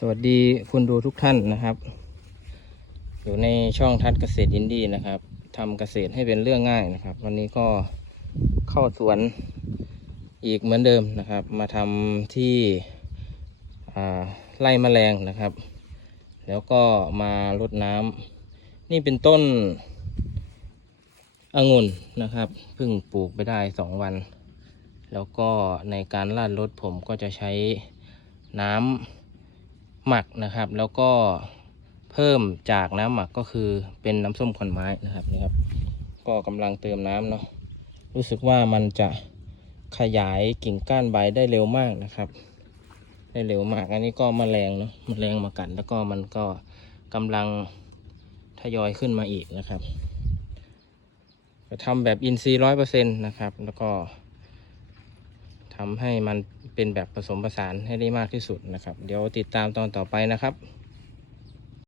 สวัสดีคุณดูทุกท่านนะครับ อยู่ในช่องทัศน์เกษตรอินดี้นะครับทำเกษตรให้เป็นเรื่องง่ายนะครับ วันนี้ก็เข้าสวนอีกเหมือนเดิมนะครับ มาทำที่ไล่แมลงนะครับ แล้วก็มารดน้ำนี่เป็นต้นองุ่นนะครับเพิ่งปลูกไปได้สองวัน แล้วก็ในการลาดรถผมก็จะใช้น้ำ หมักนะครับ แล้วก็เพิ่มจากน้ำหมักก็คือเป็นน้ำส้มขอนไม้นะครับนี่ครับ ก็กำลังเติมน้ำเนาะรู้สึกว่ามันจะขยายกิ่งก้านใบได้เร็วมากนะครับ ได้เร็วมาก อันนี้ก็มแมลงเนาะมแมลงมากัดแล้วก็มันก็กำลังทยอยขึ้นมาอีกนะครับจะทำแบบอินทรีย์ร้อยเปอร์เซ็นต์นะครับ แล้วก็ ทำให้มันเป็นแบบผสมผสานให้ได้มากที่สุดนะครับ เดี๋ยวติดตามตอนต่อไปนะครับ